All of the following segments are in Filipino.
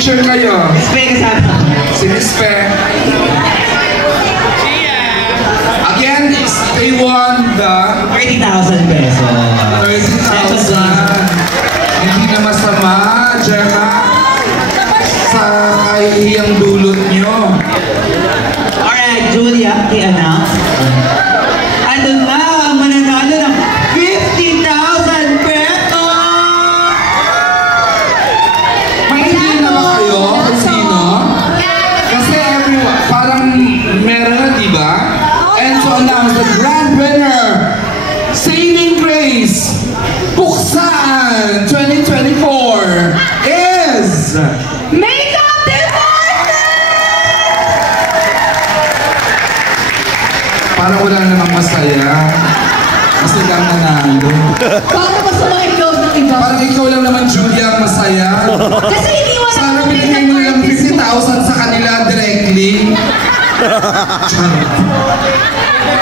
Picture kayo. Spec kasama. Si Miss Pe. Again, they won the 30,000 pesos. 30,000. Hindi na masama, Gemma, sa kahihiyang dulot nyo. Alright, Julia, i-announce. Ano na ang mananalo ng 50,000 pesos? Makinig na ba kayo kung sino? Kasi everyone, parang meron na, diba? And to announce the grand winner, Saving Grace Buksan 2024 is Makeup Department! parang wala namang masaya. Kasi lang nanalo. Para masama ikaw ng iba. Parang ikaw lang naman, Julia, ang masaya. Kasi hindi wala Sana binigay mo lang 50,000 sa kanila directly.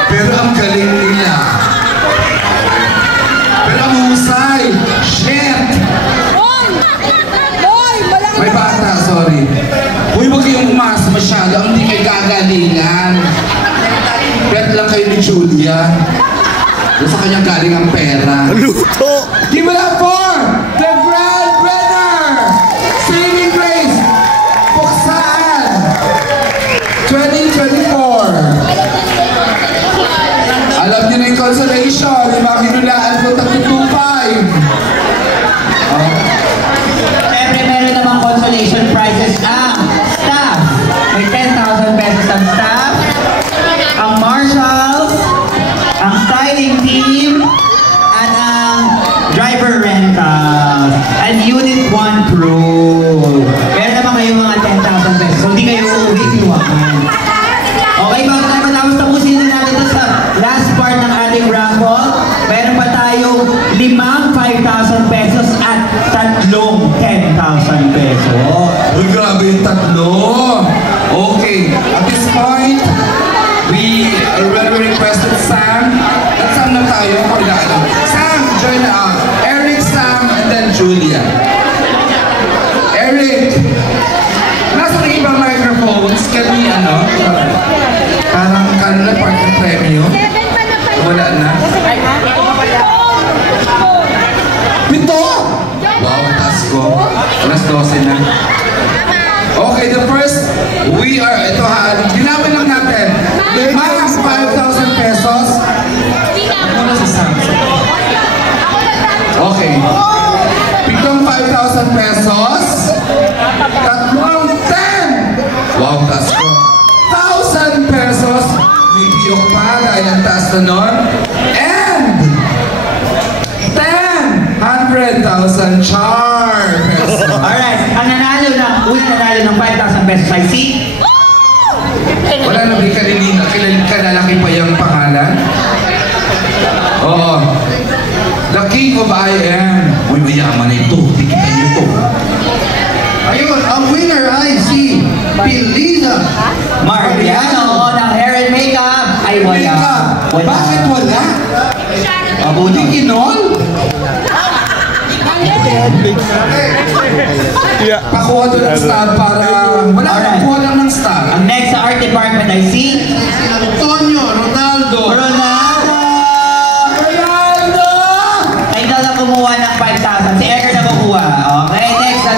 Pero ang galing nila. Pero ang husay. Shit! May bata, sorry. Uy, huwag kayong umasa masyado. Ang hindi kayo gagalingan. Bet lang kayo ni Julia. Doon sa kanyang galing ang pera. Luto! Give it up for the grand winner! Saving Grace Buksan 2024. Alam niyo na yung consolation. Yung mga kinulaan ko, 325. Siyempre, meron namang consolation prizes ang staff. May 10,000 pesos ang staff, ang marshals, ang styling team, at ang driver rentals, and Unit 1 crew. Meron naman kayo mga 10,000 pesos. So, hindi kayo uuwi, sinuwakan. Okay, bago tayo matapos, tapusin na natin ito sa last part ng ating raffle. Meron pa tayong 5,000 pesos at 10,000 pesos. Uy, grabe yung tatlo. Okay, at this point, we already requested Sam. At Sam na tayo, kailangan. Sam, join us. Eric, Sam, and then Julia. Eric, nasa ng ibang microphones, can we, parang kanila part ng premyo? Wala na. Pito! Wow, taas ko. Alas 12 na. Okay, the first, ito ha, ginawa lang natin. Max 5,000 pesos. Muna si Sam. Okay. Pitong 5,000 pesos. Tatlong 10. Wow, taas ko. 1,000 pesos. May piyok pa dahil ang taas na nun. And 100,000 char pesos. Alright, ang nanalo ng 5,000 pesos ay si... Wala na ba kanina, kalalaki pa yung pangalan? Oo. The king of I am. Uy, mayaman na ito. Tikitan niyo ito. Ayun, ang winner ay si Piliza Mariano ng hair and makeup. Ay, wala. Bakit wala? Mabuti. Kinol? Yeah. Pakuha doon ng star para... Wala, pakuha lang ng star. Ang next sa art department ay si... Antonio Ronaldo. Ronaldo! Ay, na kumuha ng 5,000. Si Edgar na kukuha. Okay, next na...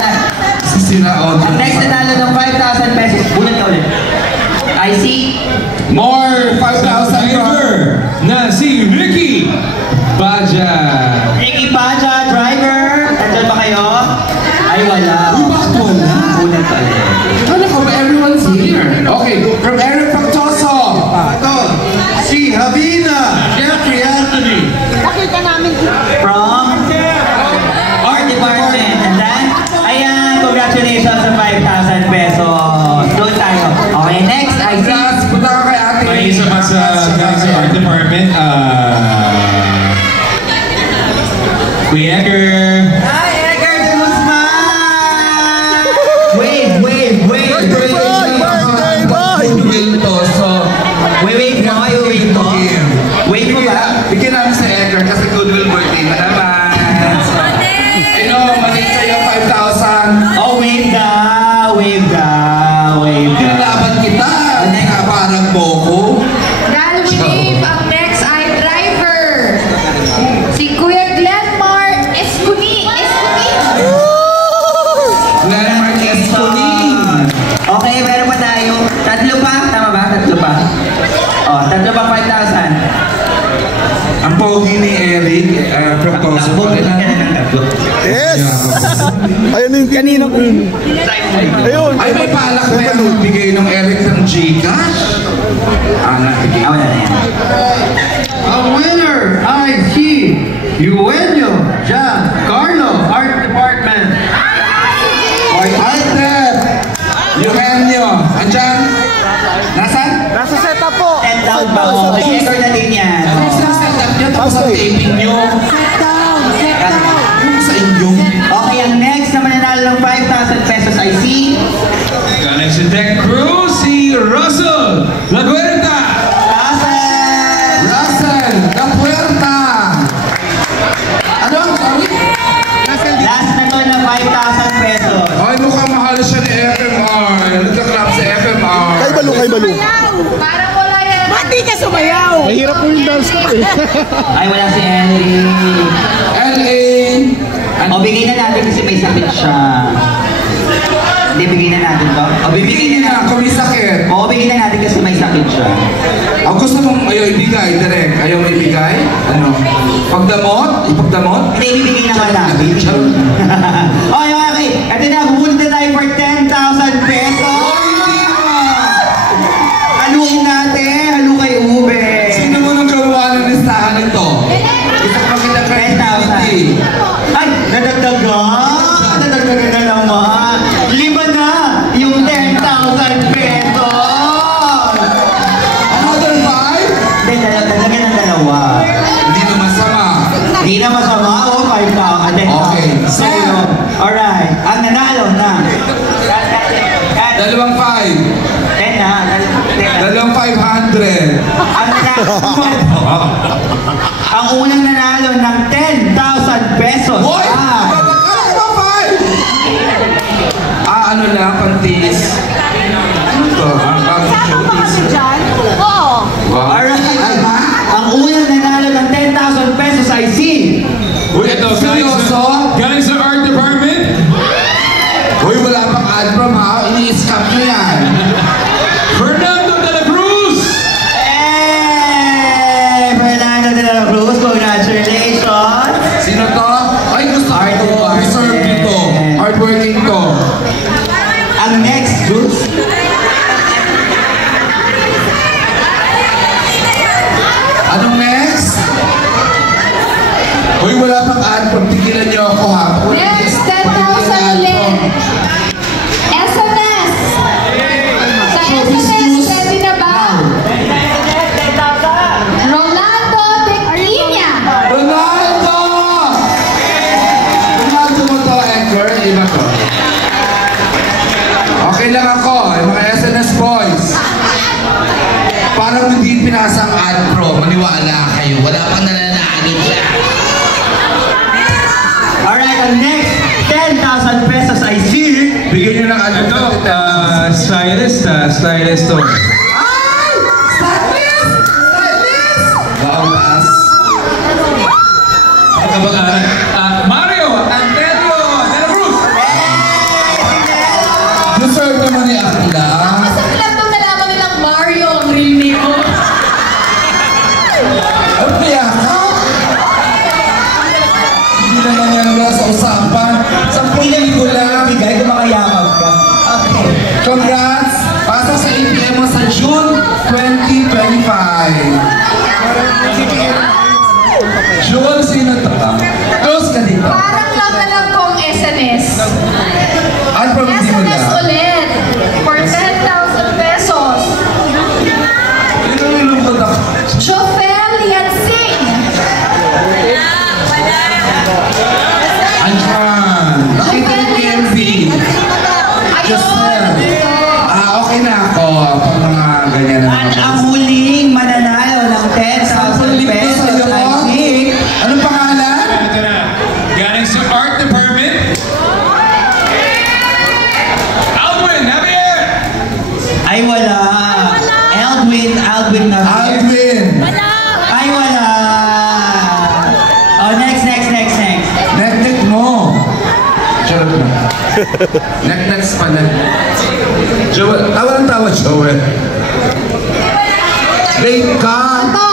Ang next na nalo ng 5,000 pesos. Bulat ka ulit. I see. More 5,000 driver na si Ricky Baja. Ricky Baja, driver. Nandiyan ba kayo? Ay, wala. Bakit wala? Bulat ka ulit. Ano ka ba? Everyone's here. Okay, from Eric Pactoso. Ito, si Havina Jeffrey Anthony. Nakita namin From art department. And then, ayan, congratulations sa 5,000 pesos. Doon tayo. Okay, next, I see. Punta ka kay ate. May isa pa sa art department. Kuya Edgar. Hi, Edgar Guzman! Wave. Will Toso. Wait mo. Wait mo ba? Bigyan namin sa Edgar kasi goodwill birthday na naman. Mali sa'yo 5,000. Oh, wait ka. pogi ni Eric, Proctoso. Bumalik ka na ng tatlo. Yes! Ayun yung kanina ko. Ayun. Ay, may palak na yung bigay ng Eric ng Gcash. Nakikita. Wala na yan. A winner, I see Eugenio Giancarlo, Art Department. Alfred! Eugenio! Andyan? Nasaan? Nasa setup po. 10,000 ba? O, checker na din yan. Ano yung setup nyo? Tapos ang taping nyo? Yung sa inyo? Okay, ang next na mananalo ng 5,000 pesos ay si... Galing sa deck crew, si Russell Laguerta. Russell! Russell! La Puerta! Ano? Sorry? Last na to ng 5,000 pesos. Ay, mukhang mahal siya ni FMR. Nagka-clap sa FMR. Kay Balong, kay Balong. Parang wala yan. Ba't di ka sumayaw? Mahirap po yung dance ko eh. Ay, wala si Henry. LA! O, bigay na natin kasi may sakit siya. Hindi, bigay na natin to. O, bibigay Bigyan na na, natin. kung may sakit. O, bigay na natin kasi may sakit siya. Ang gusto mong ayaw ibigay, direct. Ayaw mo ibigay? Ano? Pagdamot? Ipagdamot? Hindi, ibibigay na nga natin. Okay, okay. Ito na, bumunta tayo for 10,000 pesos. Haluin natin. Halu kay Ube. Sino mo nung gawa ng listahan nito? Gusto ko makita credibility. 10,000. Ay, nadagdagan. Nadagdagan na naman. 5 na yung 10,000 pesos. Another 5? Hindi, nadagdagan ng dalawa. Hindi na masama. Hindi na masama. O, 5,000. 10,000. Okay, so, alright. Ang nanalo na. Dalawang 5. 10 na. 10 na. Dalawang 500. Ang unang nanalo ng 10,000 pesos. Hoy! Ah, Babakala ko 5! Ano lang, pantis. Ano to? Ang showcase. Oo. Wow. alright. Ang unang nanalo ng 10,000 pesos ay si... Uy, ito, Seryoso? galing sa Art Department. Hoy, wala pang ad from ha. Ini-scam nyo yan. Fernando de la Cruz. Hey! Fernando de la Cruz, congratulations! Sino to? Ay, gusto ko. Reserve dito. Hardworking to. Ang next, Cruz. Anong next? Hoy, wala pang ad from. Tigilan nyo ako ha. Next, 10,000 ulit. SMS. Sa SMS, ready na ba? Rolando Tequina. Ronaldo! Ronaldo mo to, Edgar. Iba to. Okay lang ako. Yung mga SNS boys. Parang hindi pinasang ad pro. Maniwala kayo. Wala pang nananalo siya. Alright, ang next 10,000 pesos ay si... Bigyan nyo ng ad Ito, stylist to. Ay! Stylist! Stylist! Bawas. Mario Antonio de la Cruz. Deserve naman ni Akla. Sa club nung nalaman nilang Mario ang real name mo. Ang kaya ka? Hindi naman yan sa usapan. Sa pelikula. Bigay ko makayakap ka. Okay. Congrats! Pasok sa ATM mo sa June 2025. June, sino to? Close ka dito. Parang lang na lang kong SNS. At from hindi mo SMS na. ulit. For 10,000 pesos. Nilulungkot ako. Chofel Yatsing. Andyan. Nakita ni PMV. Ayun. Okay na ako. Pag mga ganyan na At ang huling mananalo ng 10,000 pesos ay si... Anong pangalan? Ito na. Galing sa Art Department. Alwin Javier. Ay, wala. Aldwin na. Alvin. Ay, wala. Oh, next. Net mo. Charot na. Net pala. Joel. Tawa ng tawa, Joel. Late ka. Ito.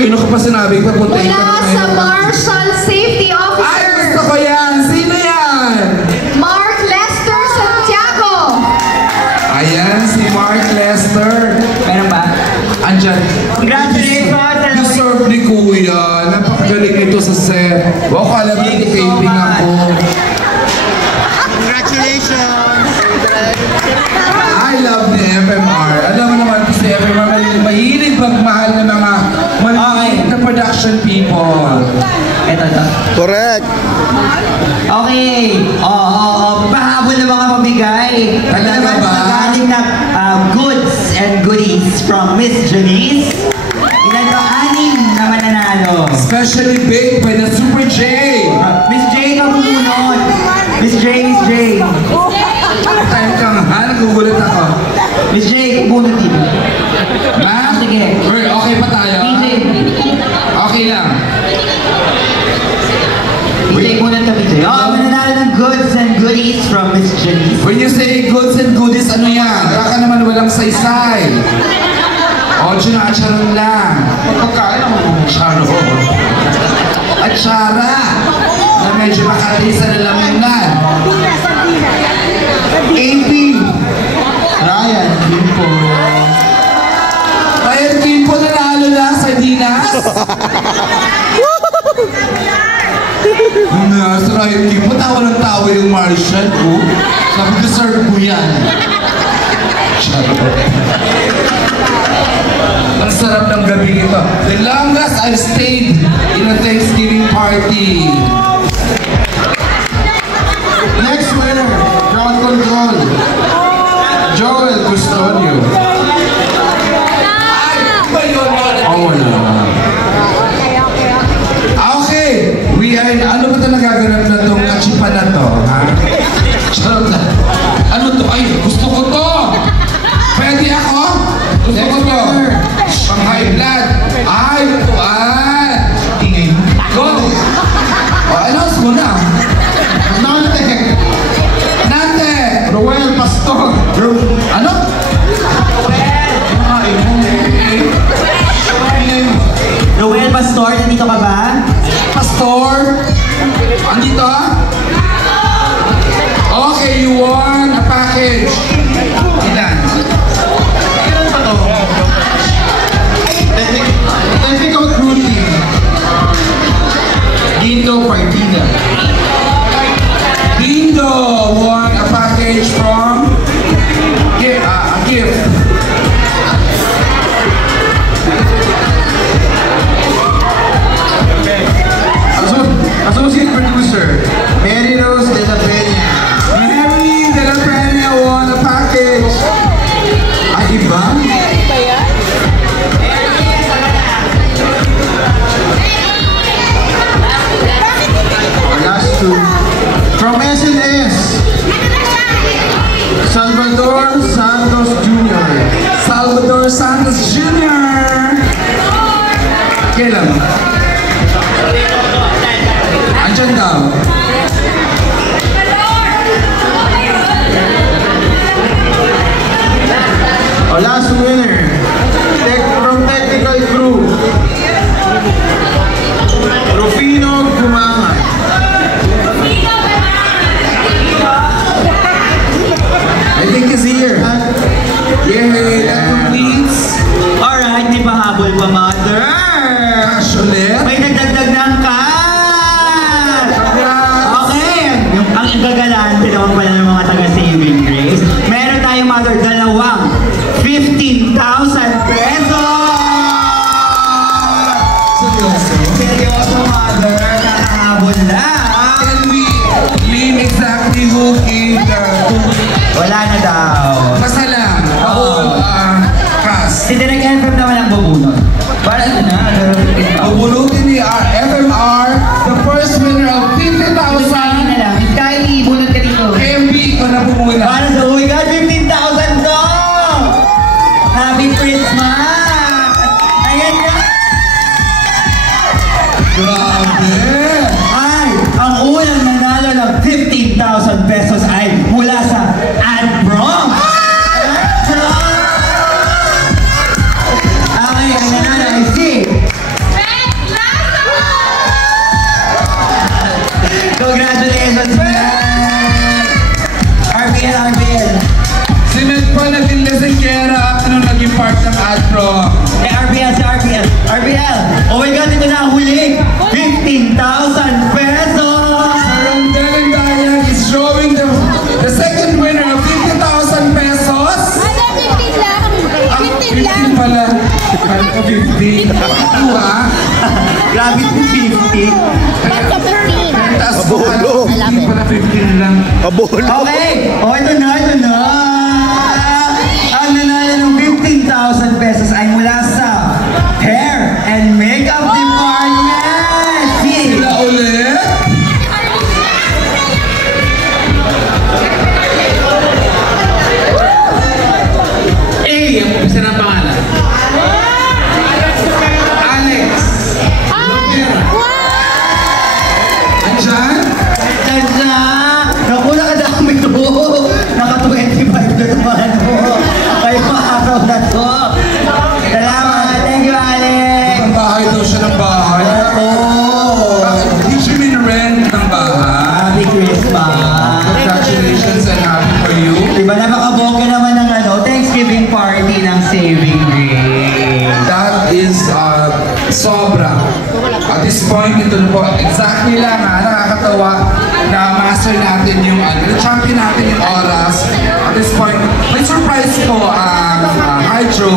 Kanino ka pa sinabi? Papuntahin ka Mula na sa ngayon. Marshall Safety Ay, Officer, gusto ko yan! Sino yan? Mark Lester Santiago. Ayan, si Mark Lester. Meron ba? Andyan. Congratulations! Deserve ni Kuya. Napakagaling nito sa set. Wow, ko alam na taping ako. Congratulations! I love the FMR. Alam mo naman si FMR, mahilig magmahal ng mga maliliit na production people. Ito. Correct. Okay. Pahabol na mga pamigay. Talaga ba? Magaling na goods and goodies from Miss Janice. Ilan to? 6 na mananalo. Especially baked by the Super J. Miss J, mabumunod. Miss J. Time kang ha? Nagugulat ako. Miss J, mabumunod dito. Ma? Sige. Okay pa tayo? DJ. Okay lang. DJ muna to, DJ. Mananalo ng goods and goodies from Miss Janice. When you say goods and goodies, ano yan? Baka naman walang saysay. O, charon lang. Pagkakain ako ng charon. At chara. Na medyo makati sa lalamunan. AP. Ryan, Kimpo. Ryan Kimpo nanalo na sa Dinas. Nung nasa Ryan Kimpo, tawa ng tawa yung Marshall ko. Sabi ko, serve mo yan. Charot. Ang sarap ng gabi ito. The longest I've stayed in a Thanksgiving party. Next winner, crowd control. Joel Custodio. Ay, ba yun? Oh, wala. Okay, we are, ano ba ito nagaganap na itong kachipan na to, ha? Charot na. Ano to? Ay, gusto ko to! Pwede ako? Gusto ko to. Pang high blood. Ay, ito ingay mo. Go! O, announce mo na. Nante! Roel Pastor. Ano? Noel Pastor, nandito ka ba? Pastor? Andito? Okay, you won a package. Ilan? Technical crew team. Ginto Partida. Lindo won a package from a gift. Associate producer, Mary Rose de la Peña. Mary de la Peña won a package. Ay, iba? Our last two. From SNS, Salvador Santos Jr. Salvador Santos Jr. Kailan? Andyan daw. Our last winner, from Technical Crew, Rufino Gumanga. I think he's here. Yay, that completes. Alright, may pahabol pa, mother. Cash ulit. May nagdagdag ng cash! Congrats. Okay, ang igagalante naman pala ng mga taga-saving grace. Meron tayong mother, dalawang 15,000 pesos! Seryoso? Seryoso, mother, nakahabol na. Can we name exactly who gave the Wala na daw. basta lang, the whole cast. Si Direk FM naman ang bubunod. Para ito na, Bubulutin ni FMR, the first winner of 50,000. na lang. Kylie, bunod ka dito. KMB, ikaw na pumuna. Para sa uwi ka, 15,000 ko! Happy Christmas! Ayan na! Grabe! Ay, ang unang nanalo ng 15,000 pesos ay mula sa AdProm! Okay, ang nanalo ay si Congratulations, man! RBL. Si Ned pa naging lesenggera, ano naging part ng Adro? RBL. Oh my God, ito na ang huli. 15,000 pesos! Rondel and Diane is showing the second winner of 50,000 pesos. Ano, 15 lang? 15 lang? 15 pala. Kala ko 50. Diba? Grabe po 50. Basta 15. Taas ko Abolo. 15 pala 15 lang. Abolo. Okay. Oh, ito na. Ang nanalo ng 15,000 pesos ay mula sa Hair and Makeup Department. Sila ulit. Ang umpisa ng pangalan. Alex. Andyan? Tadya! Naku, nakadami to. Naka 25 na naman to. Kayo araw na to. Salamat. Thank you, Alex. Ang bahay daw siya ng bahay. Oh. Bakit? Hindi siya min-rent ng bahay. Happy Christmas. Congratulations and happy for you. Diba napakaboga naman ng Thanksgiving party ng Saving Grace. That is sobra. At this point, ito na po, exactly lang nakakatawa na master natin yung, champion natin yung oras. At this point, may surprise po ang hydro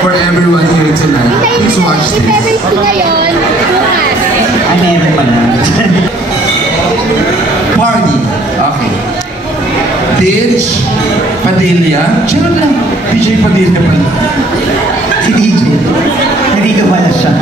for everyone here tonight. Please watch If this. everything ngayon, bukas. Ay, meron pa na. Party. Okay. DJ Padilla. Charot lang. DJ Padilla pala. Si DJ. Hindi ka pala siya.